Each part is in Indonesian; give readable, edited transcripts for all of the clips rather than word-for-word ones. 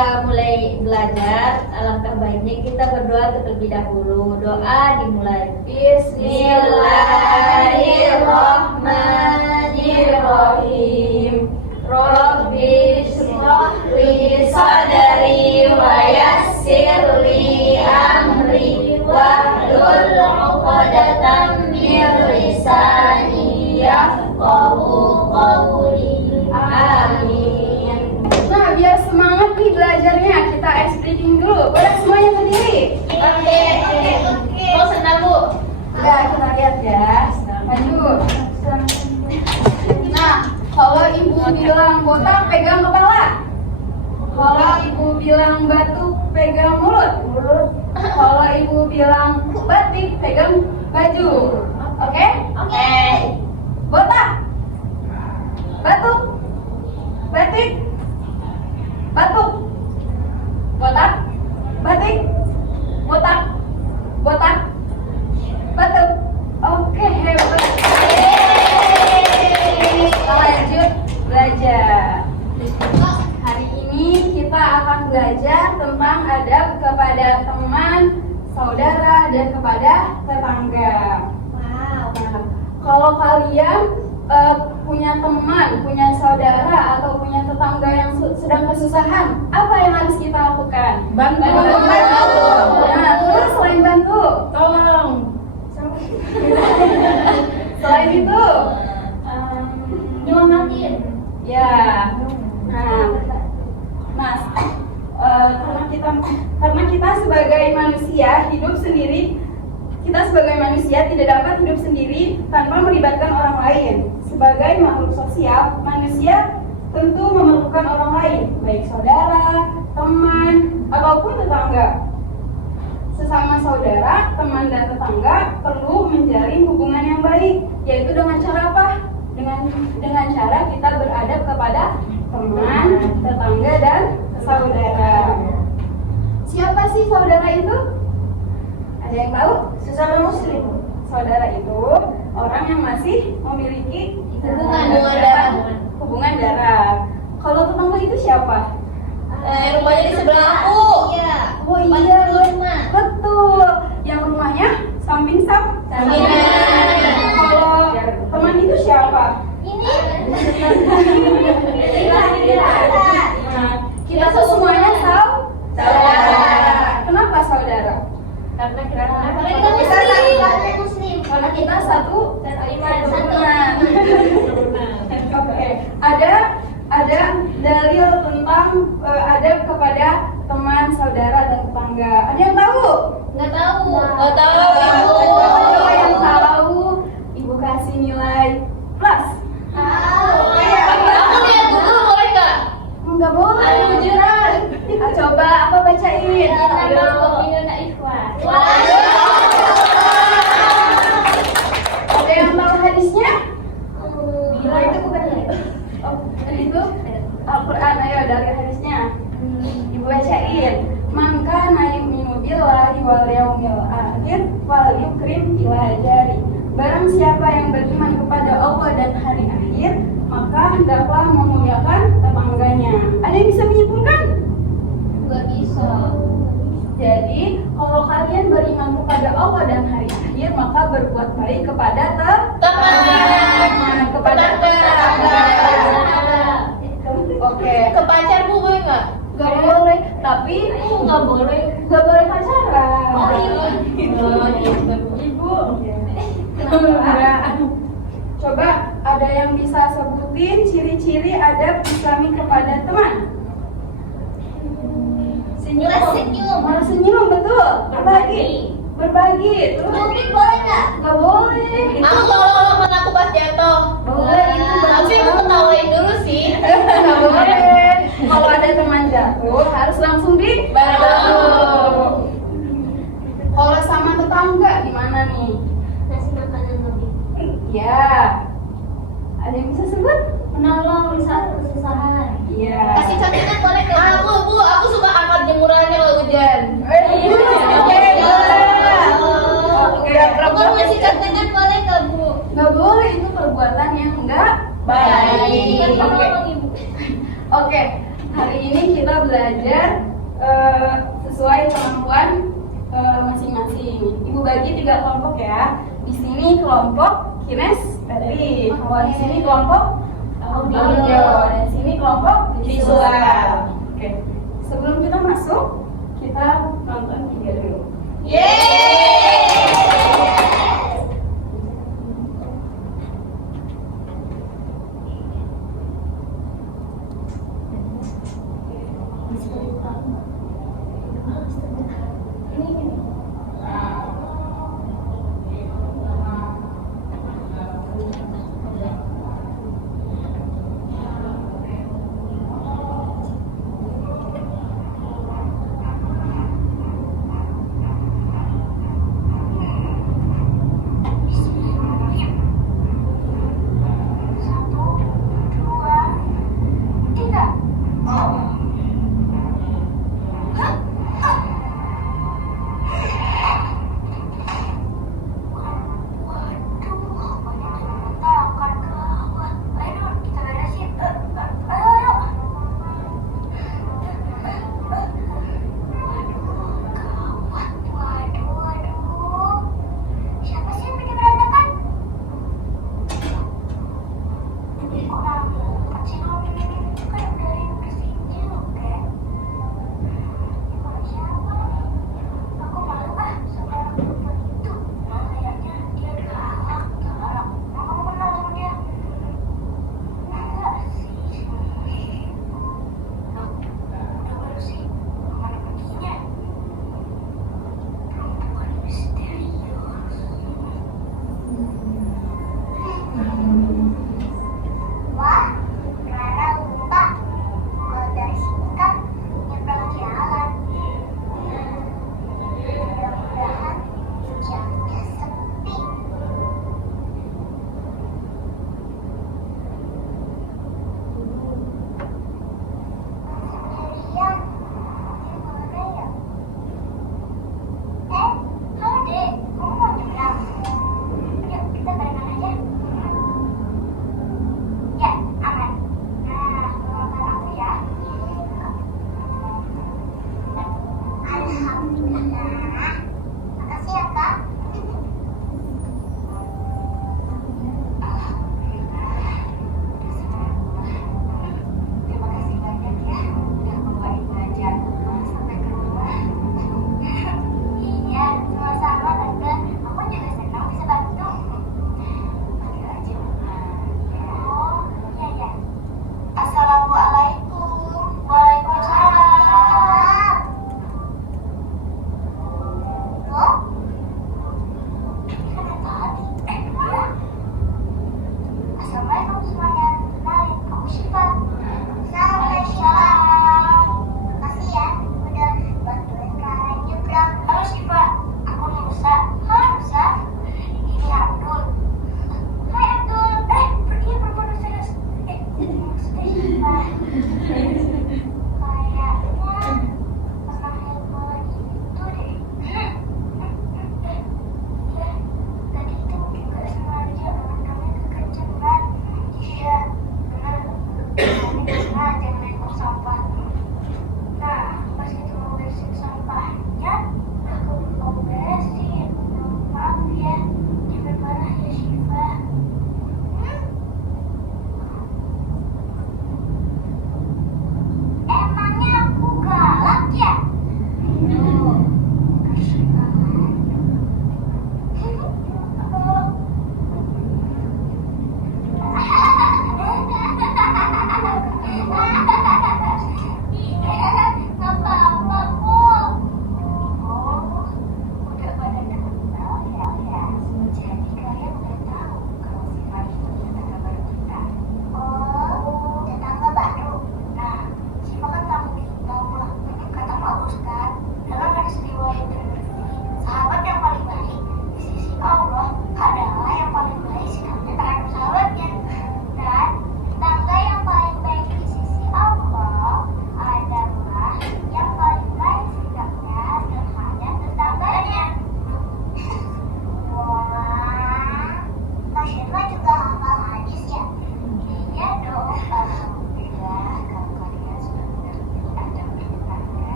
kita mulai belajar, alangkah baiknya kita berdoa terlebih dahulu. Doa dimulai. Bismillahirrahmanirrahim. Rabbi shrah li sadri wa yassir li amri wahlul 'uqdatam min lisani yafqahu qawli. Amin. Nah, biar semangat nih belajarnya, kita ice breaking dulu. Boleh semuanya berdiri? Oke. Mau senang, Bu? Ya, kita lihat ya. Maju. Nah, kalau ibu bilang botak, pegang kepala. Kalau ibu bilang batu, pegang mulut. Kalau ibu bilang batik, pegang baju. Oke? Oke. Botak, batuk, batik, batuk, botak, batik, botak, botak, batuk. Oke, hebat. Kita lanjut belajar. Hari ini kita akan belajar tentang adab kepada teman, saudara, dan kepada tetangga. Wow. Nah, kalau kalian punya teman, punya saudara, atau punya tetangga yang sedang kesusahan, apa yang harus kita lakukan? Bantu. Nah, terus selain bantu, Tolong. selain itu, Nyelamatin. ya. Nah, Mas, karena kita sebagai manusia hidup sendiri, kita sebagai manusia tidak dapat hidup sendiri tanpa melibatkan orang lain. Sebagai makhluk sosial, manusia tentu memerlukan orang lain, baik saudara, teman, ataupun tetangga. Sesama saudara, teman, dan tetangga perlu menjalin hubungan yang baik, yaitu dengan cara apa? Dengan cara kita beradab kepada teman, tetangga, dan saudara. Siapa sih saudara itu? Ada yang tahu? Sesama muslim. Saudara itu orang yang masih memiliki hubungan darah. Kalau tetangga itu siapa? Rumahnya di sebelah aku. Iya. Oh iya, betul. Yang rumahnya samping-samping. Kalau teman itu siapa? Ini. Nah, kita tuh semuanya saudara. Kenapa saudara? Karena kita muslim. Karena kita satu iman. Oke. Ada dalil tentang adab kepada teman, saudara, dan tetangga. Ada yang tahu? Nggak tahu. Kalau yang tahu, ibu kasih nilai plus. Aku lihat dulu, boleh nggak? Enggak boleh, bujuran. Coba apa bacain? Ayo. Ada yang tahu hadisnya? Itu bukan ya? Oh, itu Al-Quran. Ayo dari hadisnya. Ibu bacain. Man kana yu'minu billahi wal yaumil akhir fal yukrim ila jari. Barang siapa yang beriman kepada Allah dan hari akhir, maka hendaklah memuliakan tetangganya. Ada yang bisa menyimpulkan? Nggak bisa. Jadi, kalau kalian beriman kepada Allah dan hari akhir, maka berbuat baik kepada teman, kepada tetangga. Oke. Ke pacar Bu boleh nggak? Gak boleh, tapi Nggak boleh. gak boleh pacaran. Oh, ini. Ibu. Kenapa? Coba ada yang bisa sebutin ciri-ciri adab Islami kepada teman? Senyum. Malah senyum, betul. Apa lagi? Berbagi. Terus Mungkin boleh nggak? gak boleh. Aku tolong teman aku pas jatuh. Boleh, itu Tapi aku ketawain dulu sih. Gak boleh. Kalau ada teman jatuh harus langsung dibantu. Kalau sama tetangga gimana nih? Ngasih makanan lebih. Ya. Ada yang bisa sebut? Menolong di saat kesusahan. Iya. Kasih contohnya boleh nggak? Aku suka angkat jemurannya kalau hujan. Aku ngasih contohnya boleh nggak Bu? Nggak boleh, itu perbuatan yang nggak baik. Kan menolong Ibu. Oke, Hari ini kita belajar sesuai kemampuan masing-masing. Ibu bagi 3 kelompok ya. Di sini kelompok kinestetik, di sini kelompok audio, dan di sini kelompok visual. Oke. Sebelum kita masuk, kita nonton video dulu.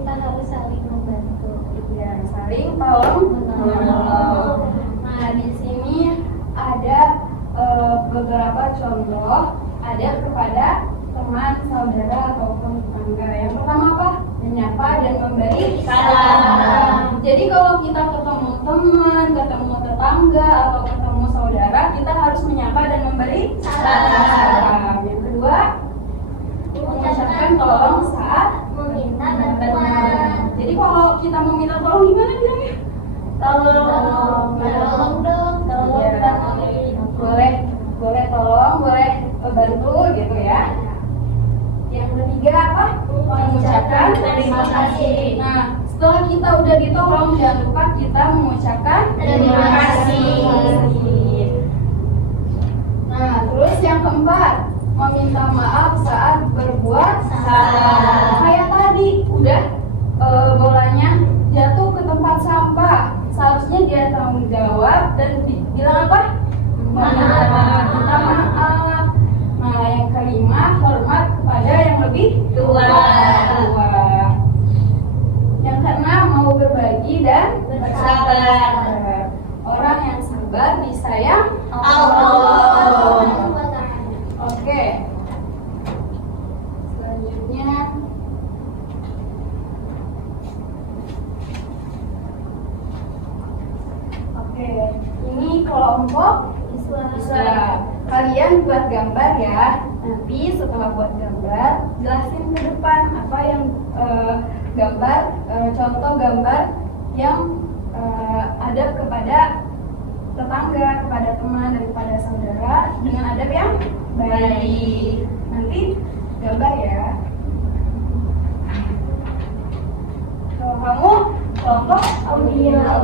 kita harus saling membantu. Ya, saling tolong menolong. Nah, di sini ada beberapa contoh ada kepada teman, saudara, ataupun tetangga. Yang pertama apa? Menyapa dan memberi salam. Jadi kalau kita ketemu teman, ketemu tetangga, atau ketemu saudara, kita harus menyapa dan memberi salam. Yang kedua, mengucapkan tolong saat Meminta bantuan. Jadi kalau kita mau minta tolong gimana bilangnya? Tolong dong, tolong Iya. bantuin. Boleh tolong, boleh bantu gitu ya. Yang ketiga apa? Mengucapkan terima kasih. Nah, setelah kita udah ditolong, jangan lupa kita mengucapkan Terima kasih. Nah, terus yang keempat, meminta maaf saat berbuat salah. Kayak tadi, udah bolanya jatuh ke tempat sampah. Seharusnya dia tanggung jawab dan bilang apa? Minta maaf. Nah, yang kelima, hormat kepada yang lebih tua. Yang keenam, mau berbagi dan Bersabar. Orang yang sabar disayang Allah. Oke. Selanjutnya Oke, ini kelompok Islam. Kalian buat gambar ya. Nanti setelah buat gambar, jelasin ke depan apa yang contoh gambar yang ada kepada tetangga, kepada teman, dan kepada saudara dengan adab yang baik. Nanti gambar ya. Kalau kamu kelompok audio.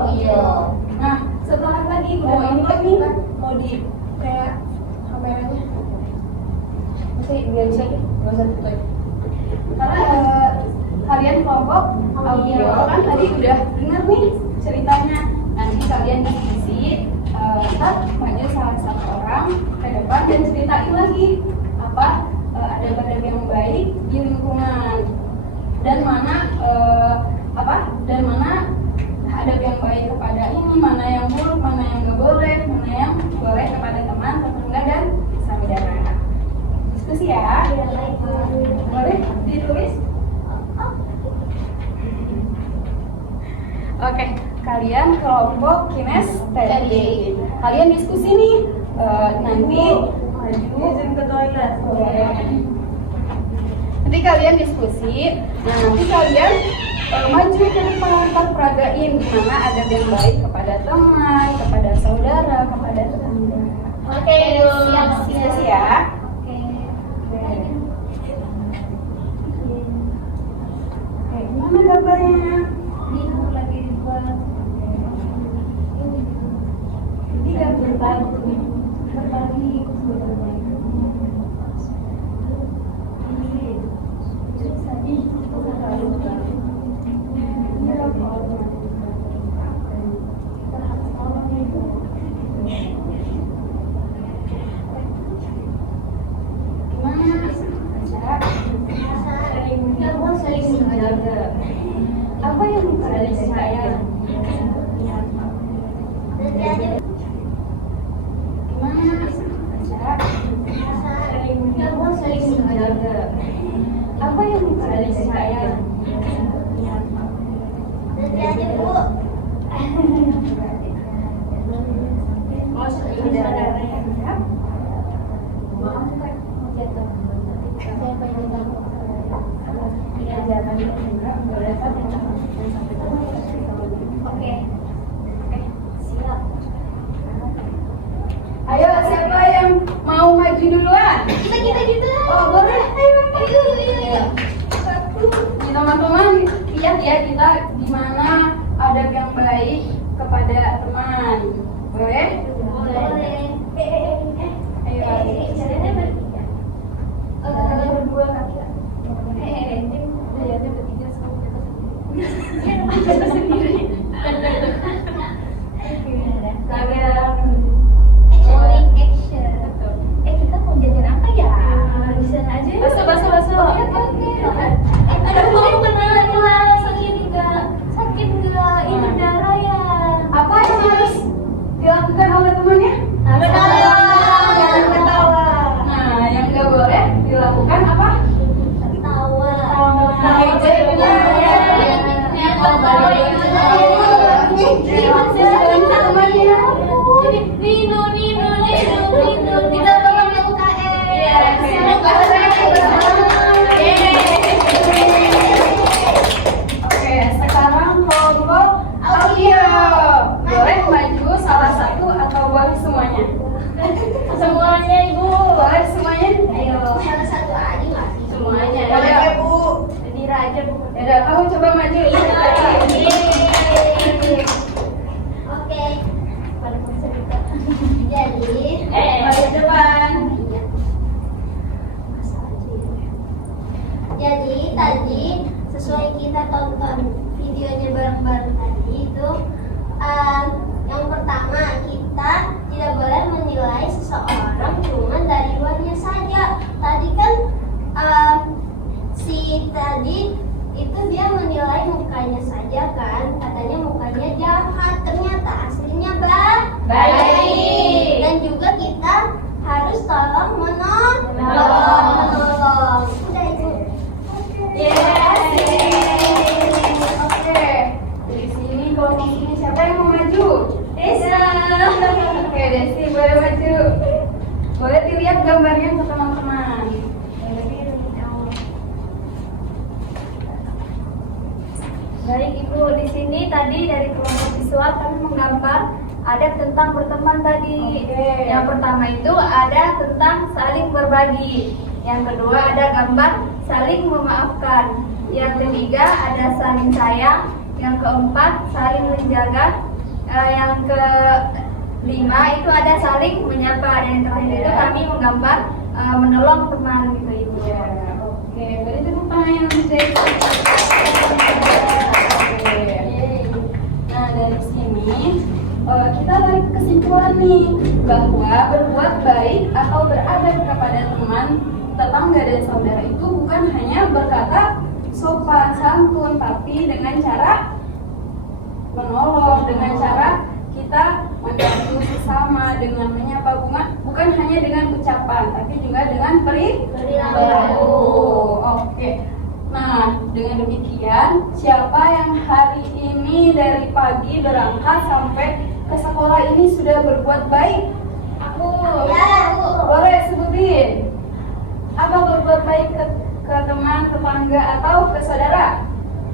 Nah, setelah tadi udah ini lagi mau di kayak kameranya. Biar bisa nggak usah tutup. Karena kalian kelompok audio kan tadi udah dengar nih ceritanya. Nanti kalian diskusi, ntar panggil salah satu orang ke depan dan ceritain lagi apa adab-adab yang baik di lingkungan dan mana adab yang baik kepada ini, mana yang buruk, mana yang nggak boleh, mana yang boleh kepada teman, tetangga, dan saudara. Diskusi ya. Boleh ditulis? Oke, kalian kelompok kinestetik. Kalian diskusi nih. Nanti izin ke toilet. Nanti kalian diskusi. Nah, nanti kalian maju ke depan, peragain gimana adab yang baik kepada teman, kepada saudara, kepada tetangga. Oke, siap. Diskusi ya. Oke, gimana gambarnya? Lagi dibuat. Ini gambar Berbagi. Apa yang dari saya? Apa yang dari saya? Oke, siap. Ayo, siapa yang mau maju duluan? Kita. Oh, boleh. Ayo. Ayo. Nih, teman-teman, lihat ya kita di mana adab yang baik kepada teman. Boleh? Boleh. Ayo. Kalian berdua kaki. Lihatnya bertiga sama sendiri. Rolling action. Kita mau jajan apa ya? Di sana aja. Baso. Oke. Ada mau kenalan Yaudah, kamu coba maju. Oke. Jadi, Maju depan. jadi tadi sesuai kita tonton videonya bareng-bareng tadi itu yang pertama kita tidak boleh menilai seseorang cuma dari luarnya saja. Tadi kan si tadi itu dia menilai mukanya saja kan, katanya mukanya jahat, ternyata aslinya baik. Dan juga kita harus tolong menolong. Udah itu. Yes. Oke. Di sini kelompok ini siapa yang mau maju? Desa. Oke, Desi boleh maju. Boleh dilihat gambarnya ke teman-teman. Baik Ibu, di sini tadi dari kelompok siswa kami menggambar ada tentang berteman tadi. Oke. Yang pertama itu ada tentang saling berbagi. Yang kedua ada gambar saling memaafkan. Yang ketiga ada saling sayang. Yang keempat saling menjaga. Yang kelima itu ada saling menyapa. Dan yang terakhir itu kami menggambar menolong teman gitu Ibu. Ya, oke. Beri tepuk tangan yang Desi. Nah, dari sini kita tarik kesimpulan nih bahwa berbuat baik atau beradab kepada teman, tetangga dan saudara itu bukan hanya berkata sopan santun, tapi dengan cara menolong, dengan cara kita membantu sesama, dengan menyapa bukan hanya dengan ucapan, tapi juga dengan perilaku. Oke. Nah, dengan demikian, siapa yang hari ini dari pagi berangkat sampai ke sekolah ini sudah berbuat baik? Aku. Ya, aku. Boleh sebutin. Apa berbuat baik ke teman, tetangga, atau ke saudara?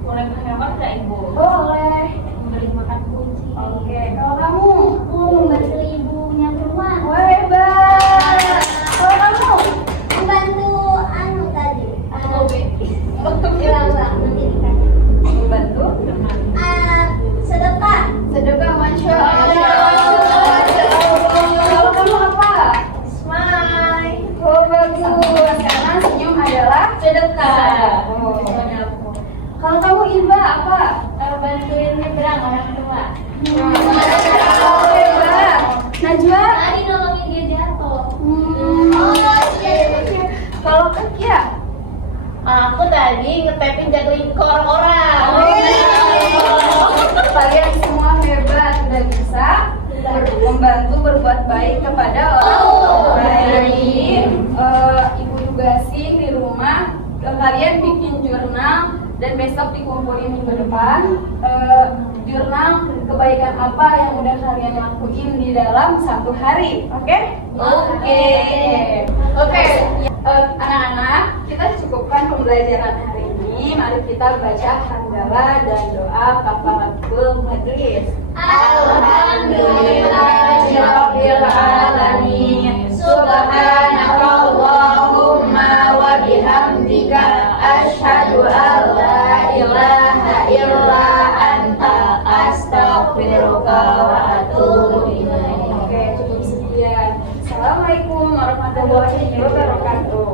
Boleh menggambar nggak Ibu? Boleh. Memberi makan kunci. Oke, kalau kamu? Aku membantu ibu menyapu rumah. Wah, hebat. Kalau kamu? Membantu anu tadi. Membantu? Sedekah. Sedekah, Masya Allah. Kalau kamu apa? Smile. Oh, bagus. Karena senyum adalah Sedekah. Oh. Kalau kamu Iba apa? Bantuin nyebrang orang tua. Oh, hebat. Najwa? Tadi nolongin dia jatuh. Iya. Kalau Kekia? Aku tadi ngetepin jagoin ke orang-orang. Kalian semua hebat, sudah bisa membantu berbuat baik kepada orang lain. Ibu tugasin di rumah, kalian bikin jurnal dan besok dikumpulin minggu depan. Jurnal kebaikan apa yang udah kalian lakuin di dalam satu hari, oke? Oke. Anak-anak, kita cukupkan pembelajaran hari ini. Mari kita baca hamdalah dan doa kafaratul majlis. Alhamdulillahirabbil alamin. Subhanakallahumma wa bihamdika asyhadu an la ilaha illa anta astaghfiruka wa atubu ilaik. Oke, cukup sekian. Assalamualaikum warahmatullahi wabarakatuh.